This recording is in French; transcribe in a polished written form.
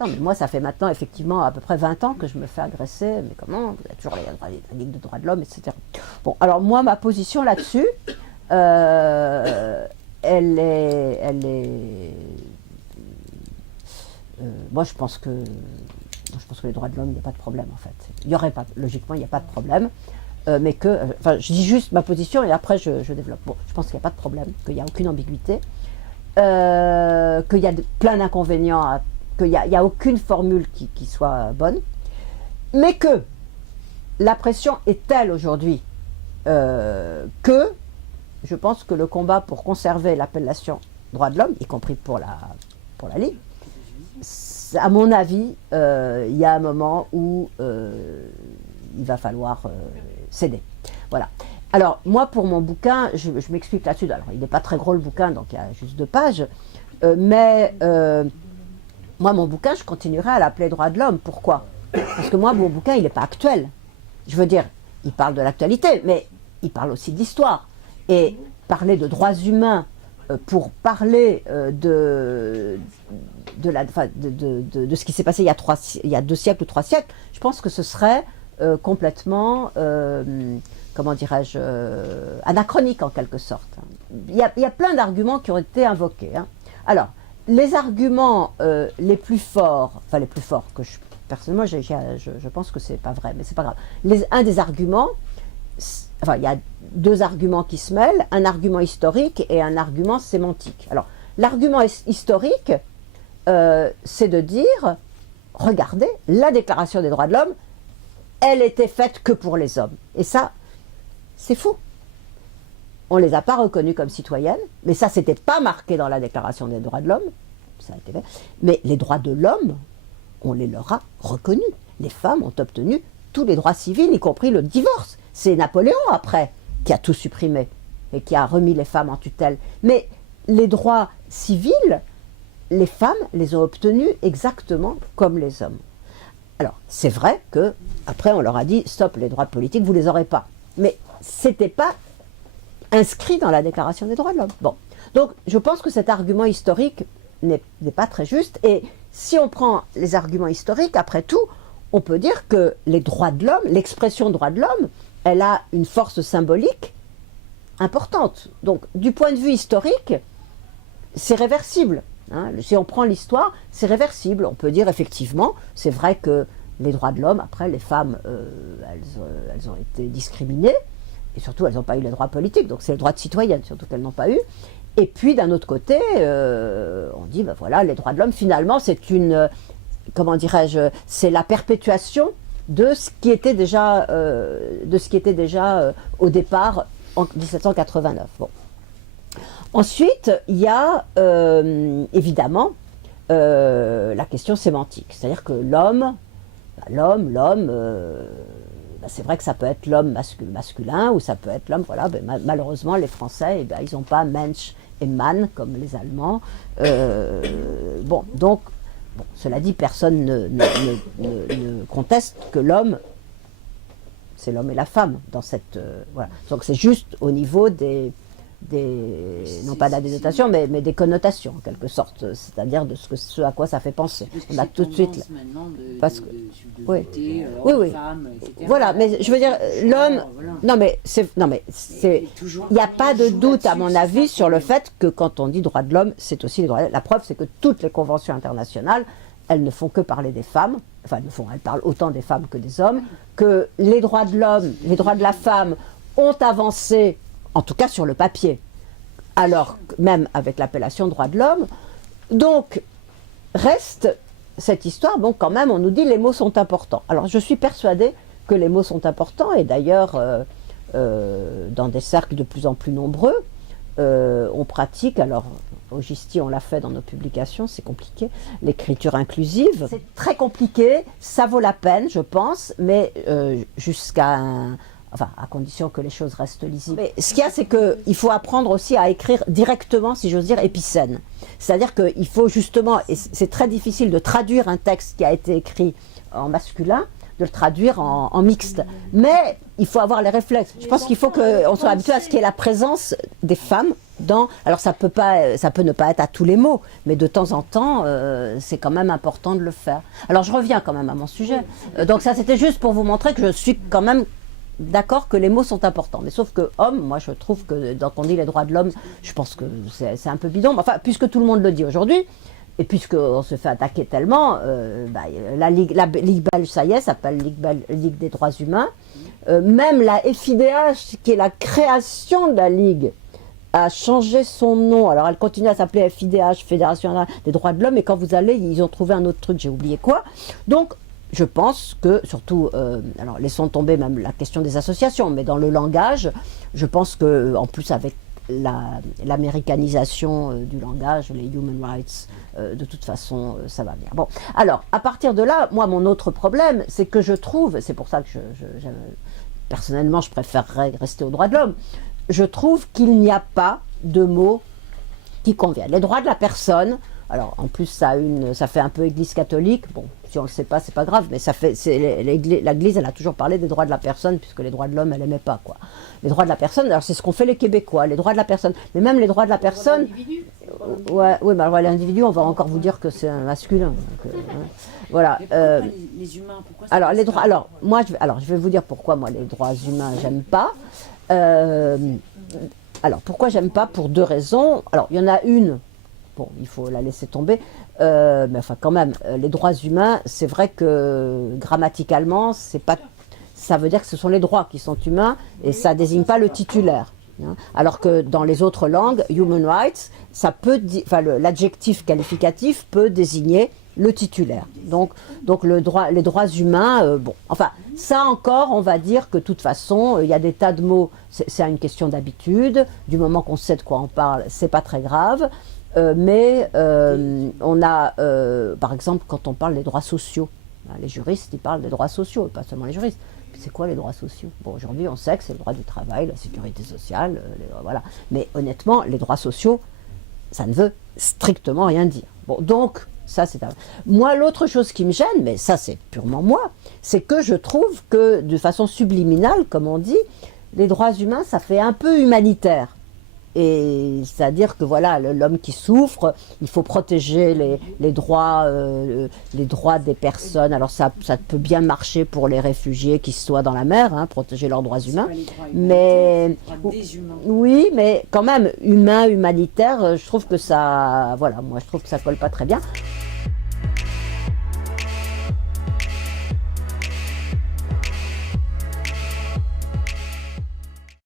Non, mais moi, ça fait maintenant, effectivement, à peu près 20 ans que je me fais agresser. Mais comment? Vous avez toujours les ligues de droits de l'homme, etc. Bon, alors moi, ma position là-dessus, elle est moi, je pense que les droits de l'homme, il n'y a pas de problème, en fait. Il y aurait pas, logiquement, il n'y a pas de problème. Mais que, enfin, je dis juste ma position et après je développe. Bon, je pense qu'il n'y a pas de problème, qu'il n'y a aucune ambiguïté, qu'il y a plein d'inconvénients, qu'il n'y a aucune formule qui soit bonne, mais que la pression est telle aujourd'hui que je pense que le combat pour conserver l'appellation droits de l'homme, y compris pour la Ligue, à mon avis, il y a un moment où il va falloir céder. Voilà. Alors, moi, pour mon bouquin, je m'explique là-dessus. Alors, il n'est pas très gros le bouquin, donc il y a juste 2 pages. Mais moi, mon bouquin, je continuerai à l'appeler Droits de l'homme. Pourquoi? Parce que moi, mon bouquin, il n'est pas actuel. Je veux dire, il parle de l'actualité, mais il parle aussi d'histoire. Et parler de droits humains pour parler de ce qui s'est passé il y a 2 siècles ou 3 siècles, je pense que ce serait complètement, comment dirais-je, anachronique en quelque sorte. Il y a plein d'arguments qui ont été invoqués. Hein. Alors, les arguments les plus forts, enfin les plus forts, que personnellement je pense que c'est pas vrai, mais c'est pas grave. Un des arguments, enfin il y a 2 arguments qui se mêlent, un argument historique et un argument sémantique. Alors, l'argument historique, c'est de dire, regardez, la Déclaration des droits de l'homme, elle était faite que pour les hommes. Et ça, c'est faux. On ne les a pas reconnus comme citoyennes, mais ça, c'était pas marqué dans la Déclaration des droits de l'homme. Ça a été fait. Mais les droits de l'homme, on les leur a reconnus. Les femmes ont obtenu tous les droits civils, y compris le divorce. C'est Napoléon, après, qui a tout supprimé et qui a remis les femmes en tutelle. Mais les droits civils, les femmes les ont obtenus exactement comme les hommes. Alors, c'est vrai que après on leur a dit stop, les droits politiques, vous les aurez pas. Mais c'était pas inscrit dans la Déclaration des droits de l'homme. Bon, donc je pense que cet argument historique n'est pas très juste. Et si on prend les arguments historiques, après tout, on peut dire que les droits de l'homme, l'expression droits de l'homme, elle a une force symbolique importante. Donc, du point de vue historique, c'est réversible. Hein. Si on prend l'histoire, c'est réversible. On peut dire effectivement, c'est vrai que les droits de l'homme, après, les femmes, elles ont été discriminées, et surtout, elles n'ont pas eu les droits politiques, donc c'est le droit de citoyenne, surtout qu'elles n'ont pas eu. Et puis, d'un autre côté, on dit, ben voilà, les droits de l'homme, finalement, c'est une, comment dirais-je, c'est la perpétuation de ce qui était déjà, au départ, en 1789. Bon. Ensuite, il y a évidemment la question sémantique, c'est-à-dire que l'homme, c'est vrai que ça peut être l'homme masculin ou ça peut être l'homme, voilà, malheureusement les Français, ils n'ont pas Mensch et Mann comme les Allemands. Bon, donc, cela dit, personne ne conteste que l'homme, c'est l'homme et la femme dans cette... voilà. Donc c'est juste au niveau non pas de la dénotation, mais des connotations en quelque sorte, c'est-à-dire de ce à quoi ça fait penser. On a tout de suite parce que oui, femmes, etc. Voilà, mais je veux dire l'homme. Voilà. Il n'y a pas de doute à mon avis sur le fait que quand on dit droits de l'homme, c'est aussi les droits. La preuve, c'est que toutes les conventions internationales, elles ne font que parler des femmes. Enfin, elles parlent autant des femmes que des hommes. Que les droits de l'homme, les droits de la femme ont avancé. En tout cas sur le papier, alors même avec l'appellation droits de l'homme. Donc, reste cette histoire, bon quand même on nous dit les mots sont importants. Alors je suis persuadée que les mots sont importants, et d'ailleurs dans des cercles de plus en plus nombreux, on pratique, alors au Gisti on l'a fait dans nos publications, c'est compliqué, l'écriture inclusive. C'est très compliqué, ça vaut la peine je pense, mais enfin, à condition que les choses restent lisibles. Mais ce qu'il y a, c'est qu'il faut apprendre aussi à écrire directement, si j'ose dire, épicène. C'est-à-dire qu'il faut justement, et c'est très difficile de traduire un texte qui a été écrit en masculin, de le traduire en mixte. Mais il faut avoir les réflexes. Je pense qu'il faut qu'on soit habitué à ce qu'il y ait la présence des femmes Alors ça peut ne pas être à tous les mots, mais de temps en temps, c'est quand même important de le faire. Alors je reviens quand même à mon sujet. Donc ça, c'était juste pour vous montrer que je suis quand même d'accord que les mots sont importants. Mais sauf que homme, moi je trouve que quand on dit les droits de l'homme, je pense que c'est un peu bidon. Enfin, puisque tout le monde le dit aujourd'hui, et puisqu'on se fait attaquer tellement, la Ligue belge, ça y est, s'appelle Ligue des droits humains. Même la FIDH, qui est la création de la Ligue, a changé son nom. Alors elle continue à s'appeler FIDH, Fédération des droits de l'homme, et quand vous allez, ils ont trouvé un autre truc, j'ai oublié quoi. Donc, je pense que, surtout, alors laissons tomber même la question des associations, mais dans le langage, je pense que, en plus avec l'américanisation du langage, les human rights, de toute façon, ça va bien. Bon, alors, à partir de là, moi, mon autre problème, c'est que je trouve, c'est pour ça que personnellement, je préférerais rester aux droits de l'homme, je trouve qu'il n'y a pas de mots qui conviennent. Les droits de la personne, alors en plus ça fait un peu église catholique, bon, si on ne le sait pas, c'est pas grave, mais l'église, elle a toujours parlé des droits de la personne, puisque les droits de l'homme, elle n'aimait pas, quoi. Les droits de la personne, alors c'est ce qu'ont fait les Québécois, les droits de la personne, mais même les droits de la personne, ouais, oui, mais alors l'individu, on va encore vous dire que c'est un masculin, donc, voilà. Les humains, pourquoi alors les droits, alors moi, je vais vous dire pourquoi moi les droits humains, j'aime pas. Alors pourquoi j'aime pas? Pour deux raisons. Alors il y en a une. Bon, il faut la laisser tomber, mais enfin quand même, les droits humains, c'est vrai que grammaticalement, c'est pas, ça veut dire que ce sont les droits qui sont humains et ça désigne pas le titulaire. Hein. Alors que dans les autres langues, human rights, ça peut, l'adjectif qualificatif peut désigner le titulaire. Donc les droits humains, bon, enfin, ça encore, on va dire que de toute façon, il y a des tas de mots, c'est une question d'habitude, du moment qu'on sait de quoi on parle, c'est pas très grave. Mais on a, par exemple, quand on parle des droits sociaux, les juristes, ils parlent des droits sociaux, pas seulement les juristes. C'est quoi les droits sociaux? Bon, aujourd'hui, on sait que c'est le droit du travail, la sécurité sociale, voilà. Mais honnêtement, les droits sociaux, ça ne veut strictement rien dire. Bon, donc, ça, c'est... Moi, l'autre chose qui me gêne, mais ça, c'est purement moi, c'est que je trouve que, de façon subliminale, comme on dit, les droits humains, ça fait un peu humanitaire. Et c'est-à-dire que voilà, l'homme qui souffre, il faut protéger les droits des personnes. Alors ça peut bien marcher pour les réfugiés qui soient dans la mer, hein, protéger leurs droits humains. Mais oui, mais quand même humain, humanitaire, je trouve que ça, voilà, moi je trouve que ça colle pas très bien.